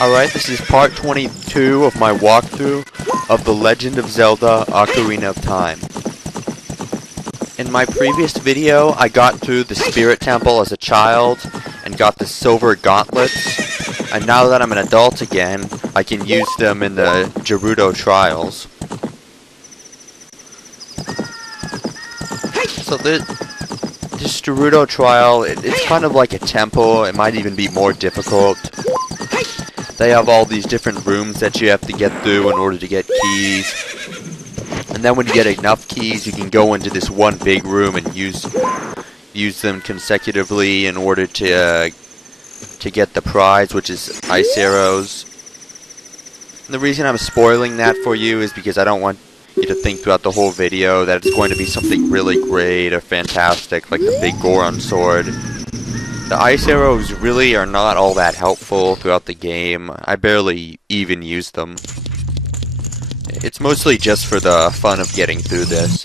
Alright, this is part 22 of my walkthrough of The Legend of Zelda Ocarina of Time. In my previous video, I got through the Spirit Temple as a child and got the silver gauntlets, and now that I'm an adult again, I can use them in the Gerudo trials. So this Gerudo trial, it's kind of like a temple. It might even be more difficult. They have all these different rooms that you have to get through in order to get keys. And then when you get enough keys, you can go into this one big room and use them consecutively in order to get the prize, which is ice arrows. And the reason I'm spoiling that for you is because I don't want you to think throughout the whole video that it's going to be something really great or fantastic, like the big Goron sword. The ice arrows really are not all that helpful throughout the game. I barely even use them. It's mostly just for the fun of getting through this.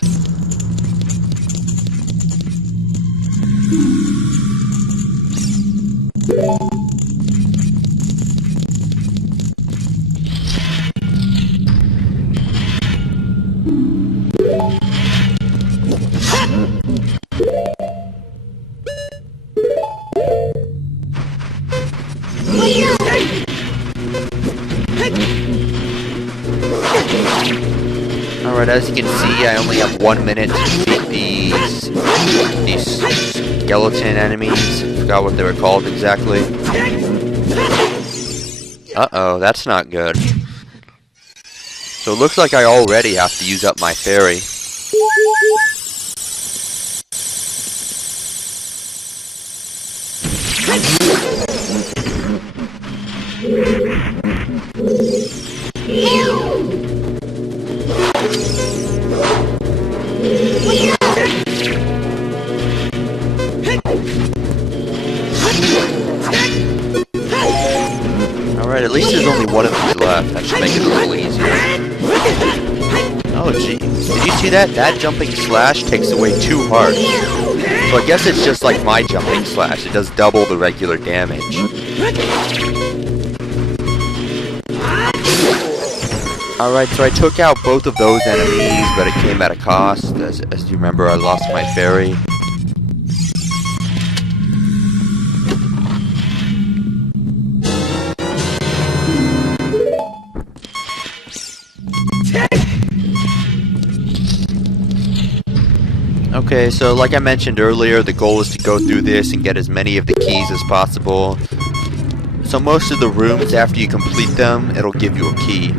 Alright, as you can see, I only have 1 minute to defeat these skeleton enemies. I forgot what they were called exactly. Uh-oh, that's not good. So it looks like I already have to use up my fairy. Alright, at least there's only one of these left. That should make it a little easier. Oh gee, did you see that? That jumping slash takes away 2 hearts. So I guess it's just like my jumping slash. It does double the regular damage. Alright, so I took out both of those enemies, but it came at a cost. As you remember, I lost my fairy. Okay, so like I mentioned earlier, the goal is to go through this and get as many of the keys as possible. So most of the rooms, after you complete them, it'll give you a key.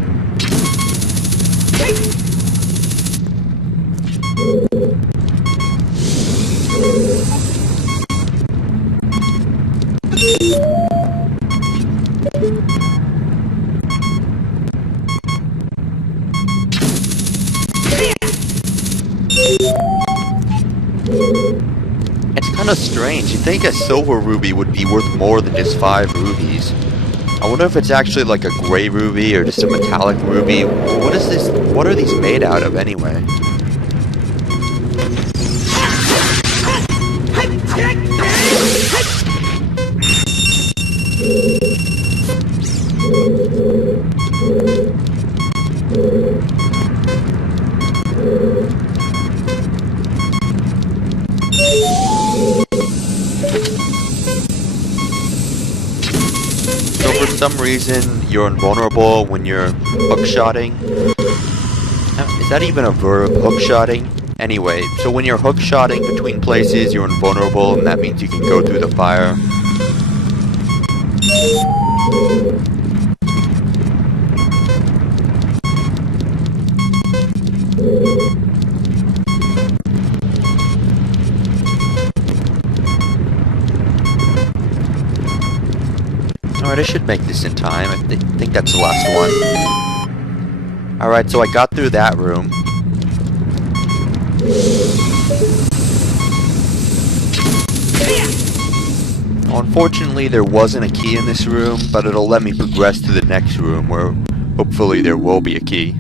It's kind of strange. You'd think a silver ruby would be worth more than just 5 rubies. I wonder if it's actually like a gray ruby or just a metallic ruby. What is this? What are these made out of anyway? So for some reason, you're invulnerable when you're hookshotting. Is that even a verb, hookshotting? Anyway, so when you're hookshotting between places, you're invulnerable, and that means you can go through the fire. Alright, I should make this in time. I think that's the last one. Alright, so I got through that room. Unfortunately, there wasn't a key in this room, but it'll let me progress to the next room where hopefully there will be a key.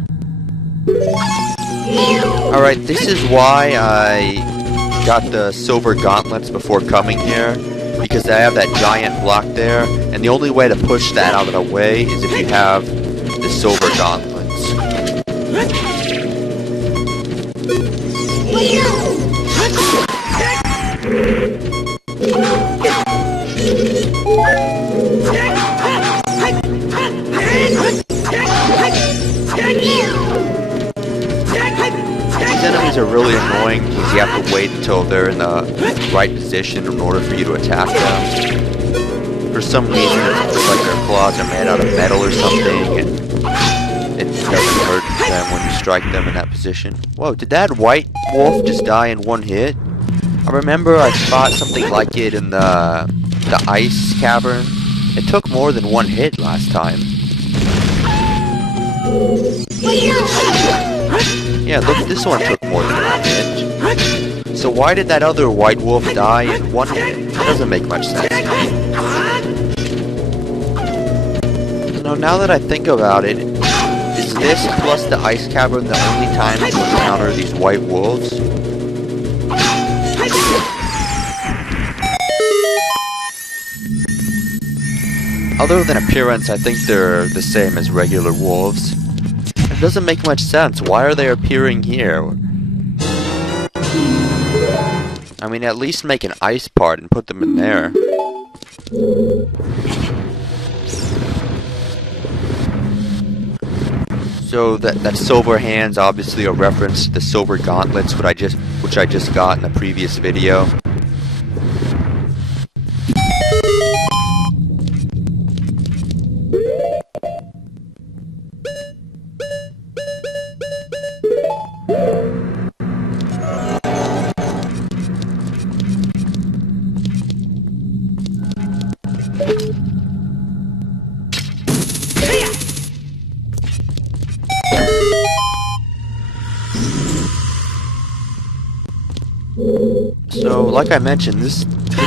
Alright, this is why I got the silver gauntlets before coming here. because I have that giant block there, and the only way to push that out of the way is if you have the silver gauntlets. These enemies are really annoying because you have to wait until they're in the right position in order for you to attack them. For some reason, it looks like their claws are made out of metal or something, and it doesn't hurt them when you strike them in that position. Whoa, did that white wolf just die in one hit? I remember I fought something like it in the ice cavern. It took more than one hit last time. Yeah, look, this one took more than one hit. So why did that other white wolf die in one hit? That doesn't make much sense to me. Now that I think about it, is this plus the ice cavern the only time to encounter these white wolves? Other than appearance, I think they're the same as regular wolves. It doesn't make much sense. Why are they appearing here? I mean, at least make an ice part and put them in there. So that silver hand's obviously a reference to the silver gauntlets, which I just got in the previous video. So, like I mentioned, this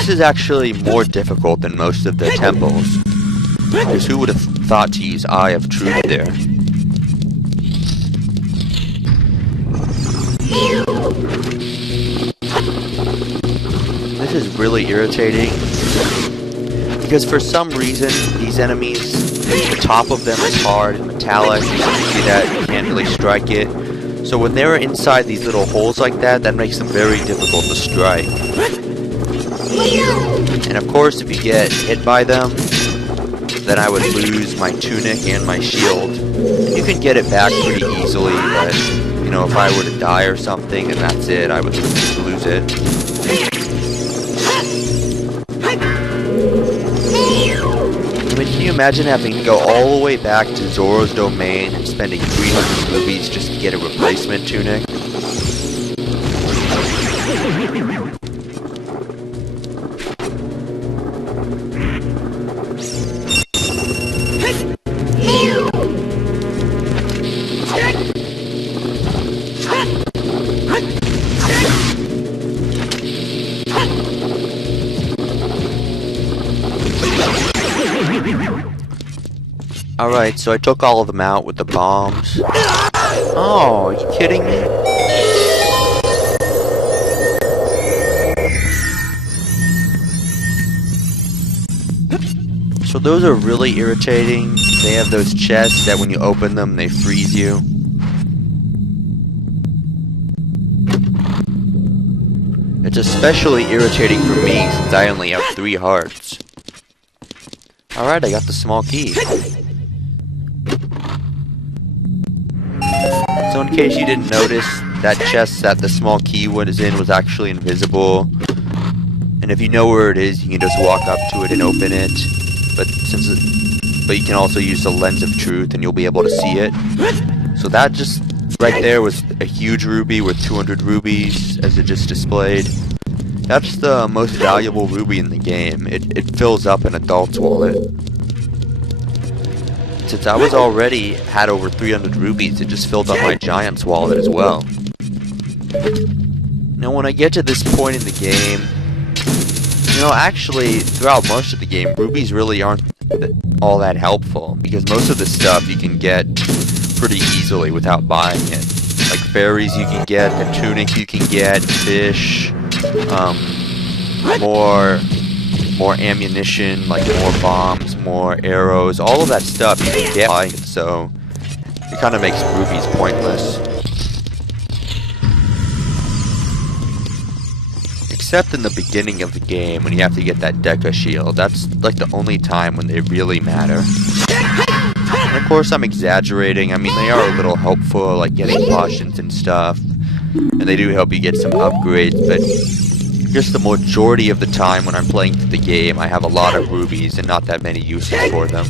is actually more difficult than most of the temples. Because who would have thought to use Eye of Truth there? This is really irritating. Because for some reason, these enemies, the top of them is hard and metallic. You can see that, you can't really strike it. So when they're inside these little holes like that, that makes them very difficult to strike. And of course, if you get hit by them, then I would lose my tunic and my shield. And you can get it back pretty easily, but, you know, if I were to die or something, and that's it, I would lose it. I mean, can you imagine having to go all the way back to Zoro's domain and spending 300 rubies just to get a replacement tunic? Alright, so I took all of them out with the bombs. Oh, are you kidding me? So those are really irritating. They have those chests that when you open them, they freeze you. It's especially irritating for me since I only have 3 hearts. Alright, I got the small key. So in case you didn't notice, that chest that the small key was in was actually invisible. And if you know where it is, you can just walk up to it and open it. But you can also use the lens of truth and you'll be able to see it. So that just right there was a huge ruby with 200 rubies, as it just displayed. That's the most valuable ruby in the game. It fills up an adult's wallet. Since I was already had over 300 rubies, it just filled up my giant's wallet as well. Now when I get to this point in the game, you know, actually throughout most of the game, rubies really aren't all that helpful, because most of the stuff you can get pretty easily without buying it. Like fairies you can get, the tunic you can get, fish, more more ammunition, like more bombs, more arrows, all of that stuff you can get, so it kind of makes rubies pointless. Except in the beginning of the game when you have to get that Deca shield. That's like the only time when they really matter. And of course I'm exaggerating. I mean, they are a little helpful, like getting potions and stuff. And they do help you get some upgrades, but just the majority of the time when I'm playing through the game, I have a lot of rubies and not that many uses for them.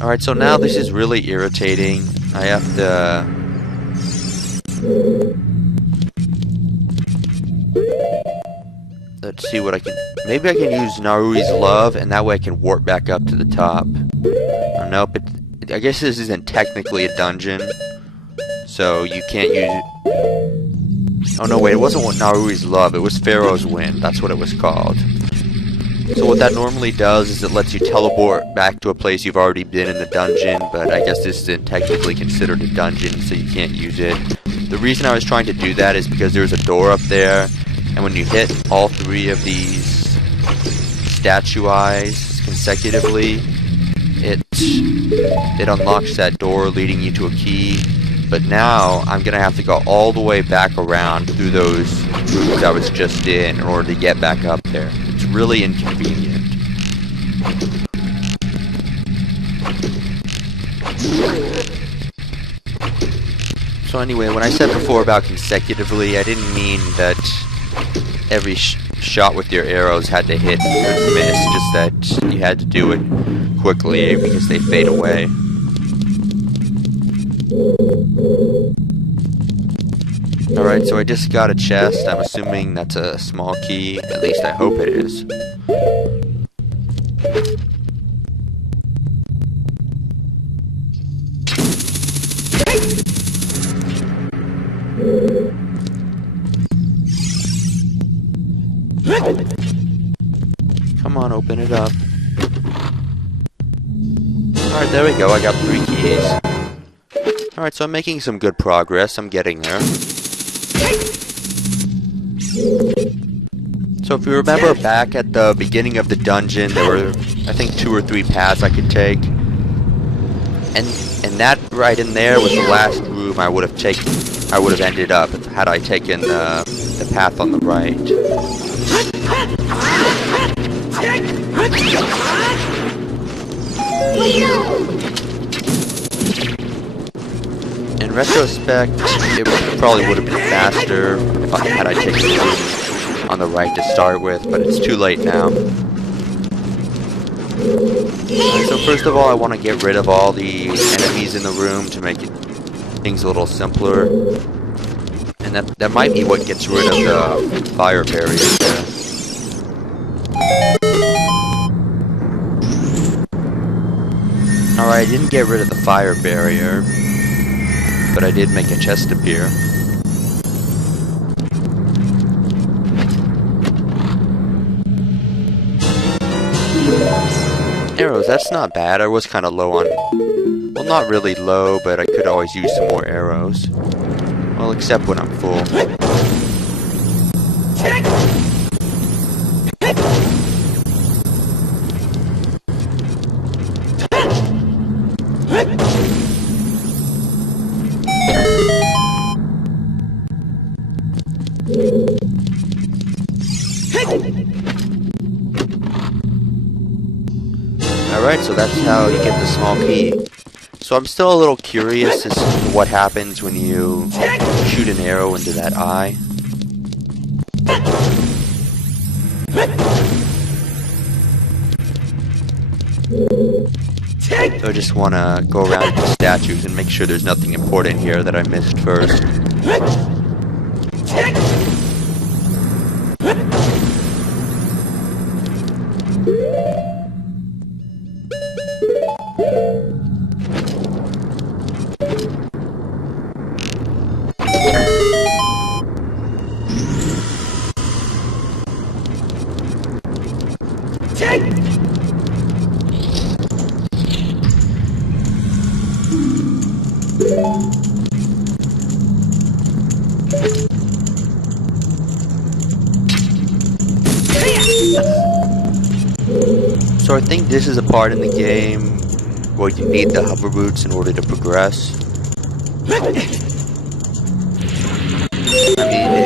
Alright, so now this is really irritating. I have to... Let's see what I can... Maybe I can use Narui's Love, and that way I can warp back up to the top. Oh, nope, I guess this isn't technically a dungeon. So you can't use it. Oh no, wait, it wasn't Narui's Love, it was Pharaoh's Wind. That's what it was called. So what that normally does is it lets you teleport back to a place you've already been in the dungeon, but I guess this isn't technically considered a dungeon, so you can't use it. The reason I was trying to do that is because there's a door up there, and when you hit all three of these statue eyes consecutively, it unlocks that door leading you to a key. But now I'm gonna have to go all the way back around through those rooms I was just in order to get back up there. It's really inconvenient. So anyway, when I said before about consecutively, I didn't mean that every shot with your arrows had to hit or miss, just that you had to do it quickly because they fade away. Alright, so I just got a chest. I'm assuming that's a small key. At least I hope it is. Come on, open it up. Alright, there we go. I got 3 keys. Alright, so I'm making some good progress. I'm getting there. So if you remember back at the beginning of the dungeon, there were, I think, 2 or 3 paths I could take. And that right in there was the last room I would have ended up had I taken the path on the right. In retrospect, it probably would have been faster had I taken the room on the right to start with, but it's too late now. So first of all, I want to get rid of all the enemies in the room to make things a little simpler. And that might be what gets rid of the fire barrier there. Alright, I didn't get rid of the fire barrier, but I did make a chest appear. Arrows, that's not bad. I was kind of low on... Well, not really low, but I could always use some more arrows. Well, except when I'm full. Alright, so that's how you get the small key. So I'm still a little curious as to what happens when you shoot an arrow into that eye. So I just want to go around the statues and make sure there's nothing important here that I missed first. I think this is a part in the game where you need the hover boots in order to progress. I mean,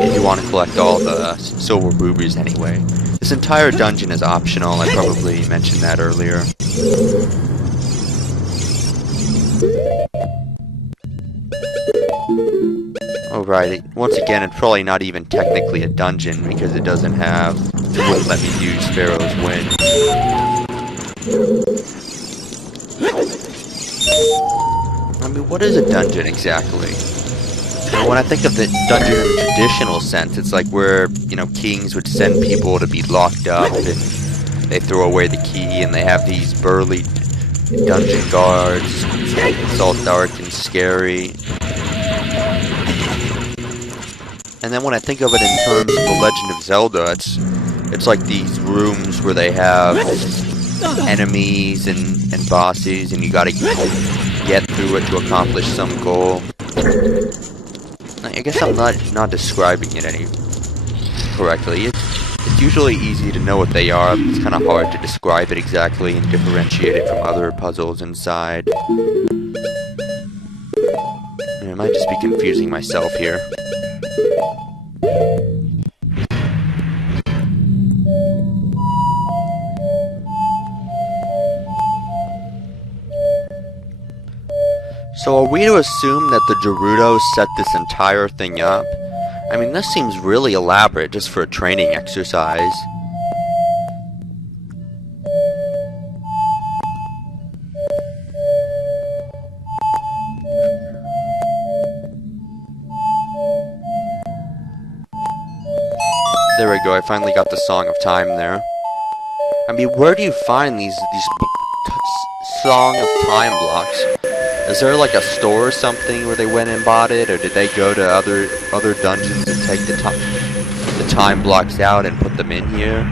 if you want to collect all the silver rubies anyway. This entire dungeon is optional, I probably mentioned that earlier. Oh right, once again it's probably not even technically a dungeon because it doesn't have... It wouldn't let me use Pharaoh's Wind. I mean, what is a dungeon exactly? You know, when I think of the dungeon in the traditional sense, it's like where, you know, kings would send people to be locked up and they throw away the key and they have these burly dungeon guards. It's all dark and scary. And then when I think of it in terms of The Legend of Zelda, it's like these rooms where they have enemies and bosses and you gotta get through it to accomplish some goal. I guess I'm not describing it any correctly. It's usually easy to know what they are, but it's kind of hard to describe it exactly and differentiate it from other puzzles inside. I might just be confusing myself here. So are we to assume that the Gerudo set this entire thing up? I mean, this seems really elaborate just for a training exercise. There we go, I finally got the Song of Time there. I mean, where do you find these Song of Time blocks? Is there like a store or something where they went and bought it, or did they go to other dungeons and take the time blocks out and put them in here?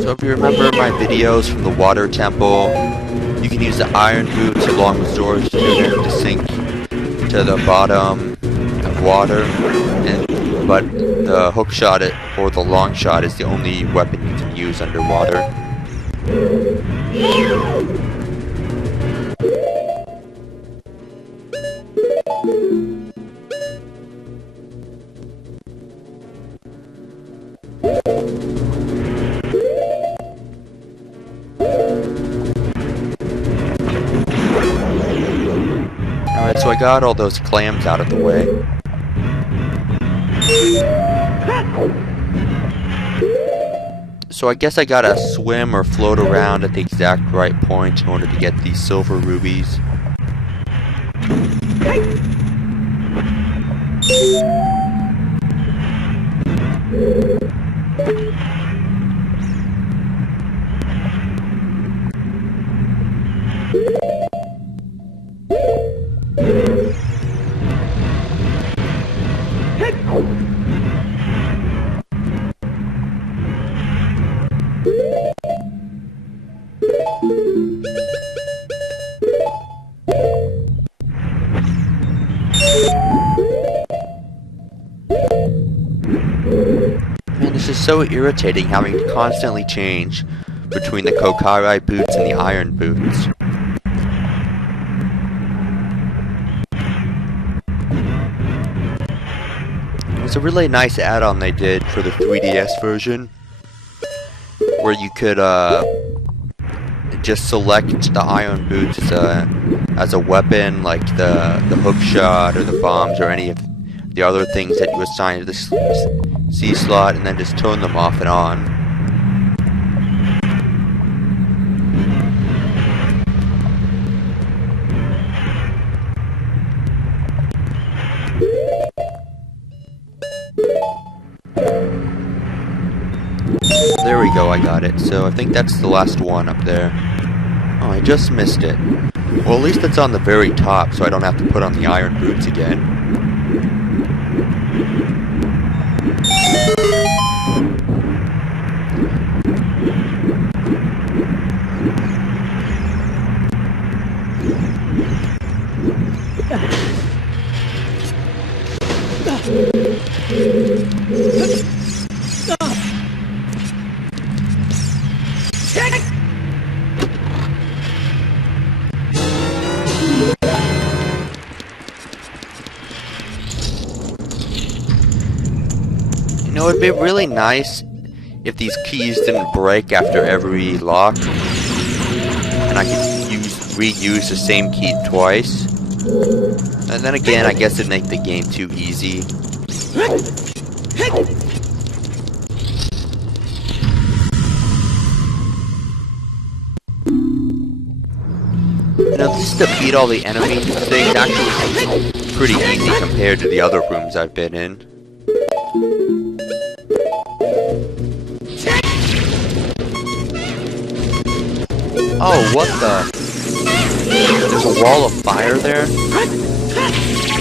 So if you remember my videos from the water temple, you can use the iron boots along with Zora's Student to sink to the bottom of water, but the hook shot or the long shot is the only weapon you can use underwater. Alright, so I got all those clams out of the way. So I guess I gotta swim or float around at the exact right point in order to get these silver rubies. Man, this is so irritating having to constantly change between the Kokarai boots and the iron boots. It was a really nice add-on they did for the 3DS version, where you could just select the iron boots as a weapon, like the hook shot or the bombs or any of the other things that you assign to the C slot, and then just turn them off and on. There we go, I got it. So I think that's the last one up there. Oh, I just missed it. Well, at least it's on the very top, so I don't have to put on the iron boots again. know, it'd be really nice if these keys didn't break after every lock, and I could reuse the same key twice. And then again, I guess it'd make the game too easy. You know, just to beat all the enemy things actually pretty easy compared to the other rooms I've been in. Oh, what the? There's a wall of fire there?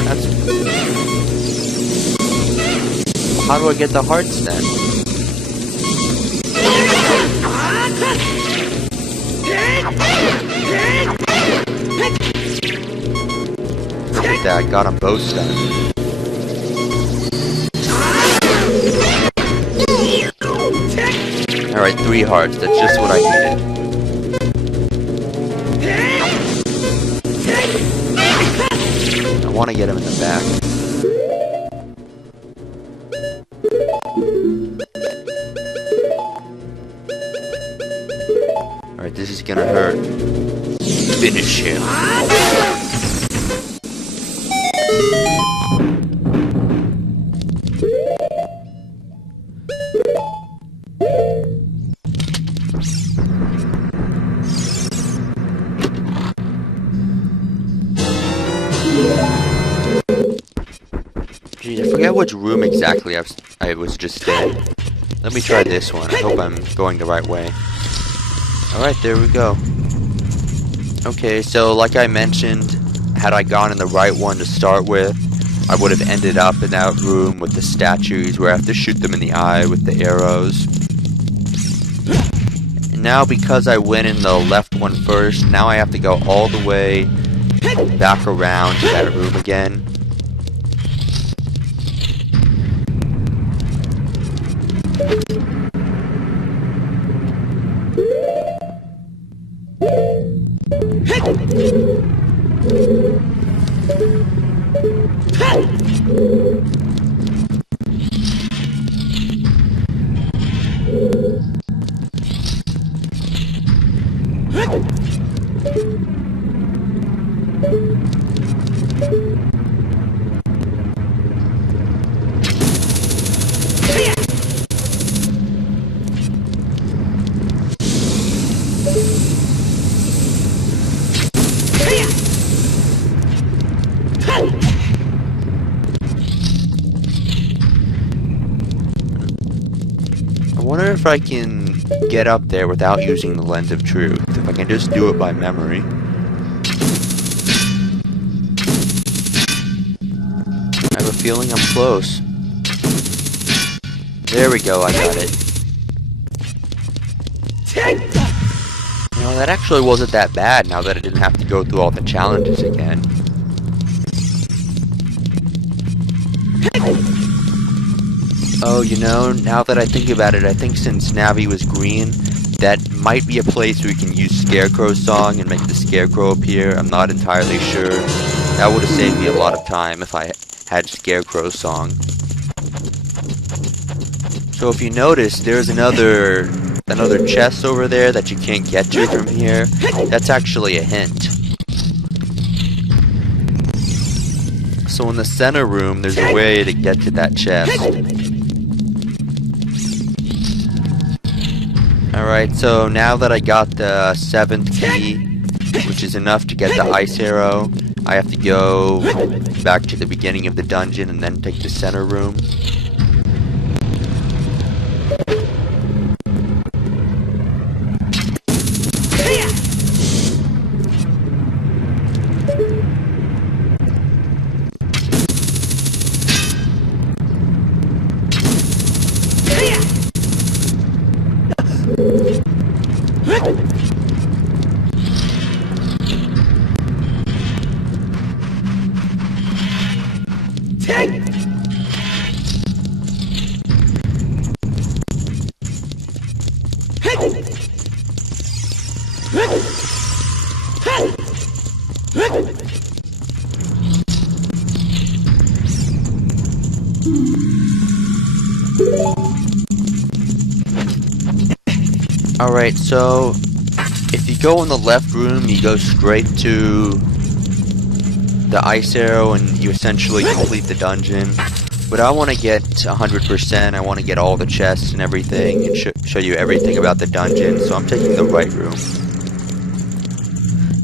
That's... How do I get the hearts then? Look at that, got them both stunned. Alright, 3 hearts, that's just what I needed. I want to get him in the back. Alright, this is gonna hurt. Finish him. Geez, I forget which room exactly I was just in. Let me try this one. I hope I'm going the right way. Alright, there we go. Okay, so like I mentioned, had I gone in the right one to start with, I would have ended up in that room with the statues where I have to shoot them in the eye with the arrows. And now because I went in the left one first, now I have to go all the way back around to that room again. I wonder if I can get up there without using the lens of truth, if I can just do it by memory. I have a feeling I'm close. There we go, I got it. You know, that actually wasn't that bad now that I didn't have to go through all the challenges again. Oh, you know, now that I think about it, I think since Navi was green, that might be a place where you can use Scarecrow's song and make the Scarecrow appear. I'm not entirely sure. That would have saved me a lot of time if I had Scarecrow's song. So if you notice, there's another chest over there that you can't get to from here. That's actually a hint. So in the center room, there's a way to get to that chest. Alright, so now that I got the 7th key, which is enough to get the ice arrow, I have to go back to the beginning of the dungeon and then take the center room. Alright, so if you go in the left room, you go straight to the ice arrow and you essentially complete the dungeon. But I want to get 100%, I want to get all the chests and everything and show you everything about the dungeon, so I'm taking the right room.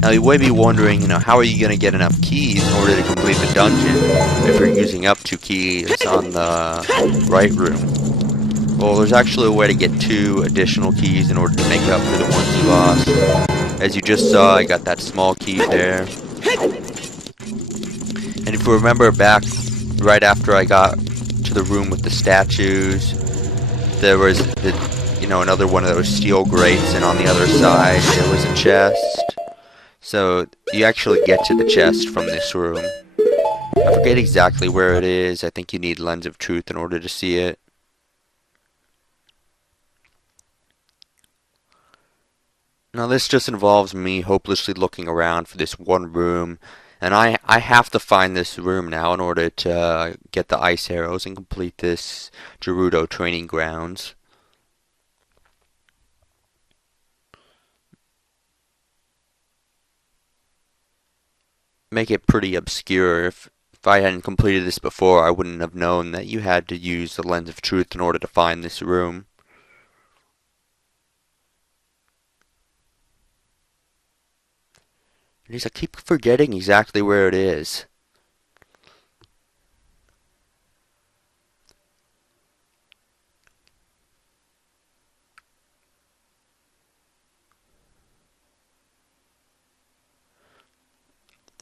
Now you may be wondering, how are you going to get enough keys in order to complete the dungeon if you're using up 2 keys on the right room? Well, there's actually a way to get 2 additional keys in order to make up for the ones you lost. As you just saw, I got that small key there. And if you remember back right after I got to the room with the statues, there was another one of those steel grates, and on the other side there was a chest. So you actually get to the chest from this room. I forget exactly where it is. I think you need Lens of Truth in order to see it. Now this just involves me hopelessly looking around for this one room, and I have to find this room now in order to get the ice arrows and complete this Gerudo Training Grounds. Make it pretty obscure. If I hadn't completed this before, I wouldn't have known that you had to use the Lens of Truth in order to find this room. I keep forgetting exactly where it is.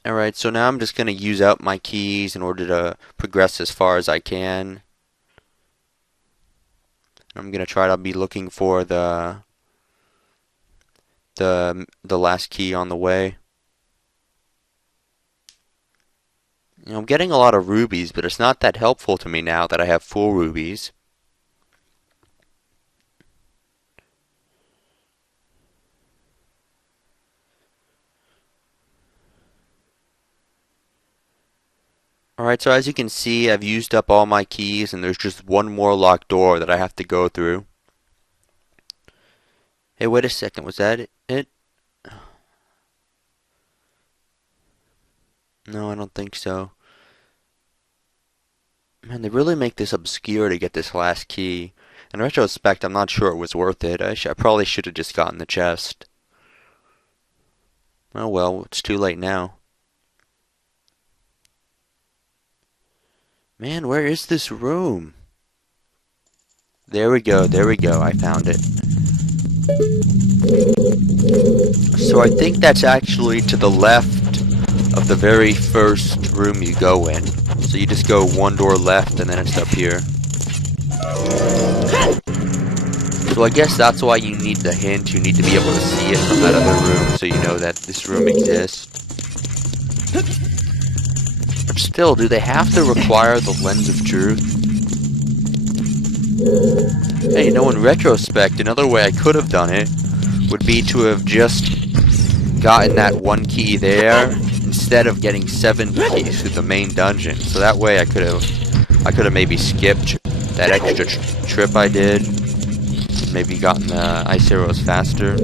Alright, so now I'm just going to use up my keys in order to progress as far as I can. I'm going to try to be looking for the last key on the way. I'm getting a lot of rubies, but it's not that helpful to me now that I have 4 rubies. Alright, so as you can see, I've used up all my keys, and there's just one more locked door that I have to go through. Hey, wait a second, was that it? No, I don't think so. Man, they really make this obscure to get this last key. In retrospect, I'm not sure it was worth it. I probably should have just gotten the chest. Oh well, it's too late now. Man, where is this room? There we go, I found it. So I think that's actually to the left of the very first room you go in. So you just go one door left and then it's up here. So I guess that's why you need the hint. You need to be able to see it from that other room so you know that this room exists. But still, do they have to require the Lens of Truth? Hey, in retrospect, another way I could have done it would be to have just gotten that one key there instead of getting 7 keys to the main dungeon. So that way I could have maybe skipped that extra trip I did. Maybe gotten the ice arrows faster.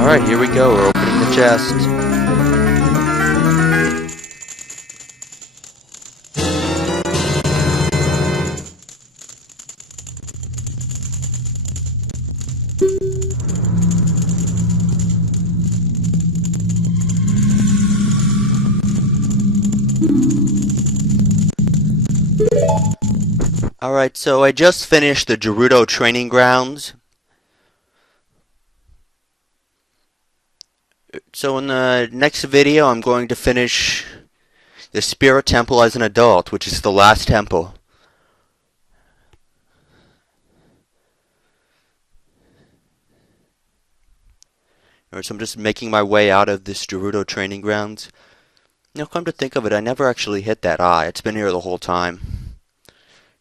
Alright, here we go. We're opening the chest. Alright, so I just finished the Gerudo Training Grounds. So in the next video, I'm going to finish the Spirit Temple as an adult, which is the last temple. Alright, so I'm just making my way out of this Gerudo Training Grounds. Come to think of it, I never actually hit that eye. It's been here the whole time.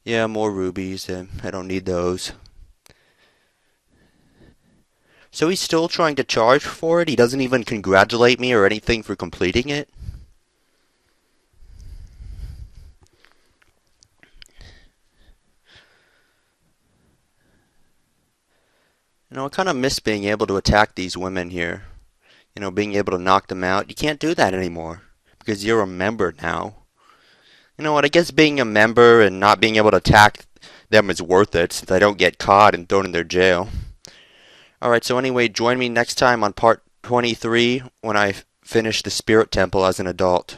Yeah, more rubies. I don't need those. So he's still trying to charge for it? He doesn't even congratulate me or anything for completing it? You know, I kind of miss being able to attack these women here. You know, being able to knock them out. You can't do that anymore because you're a member now. You know what? I guess being a member and not being able to attack them is worth it since I don't get caught and thrown in their jail. Alright, so anyway, join me next time on part 23 when I finish the Spirit Temple as an adult.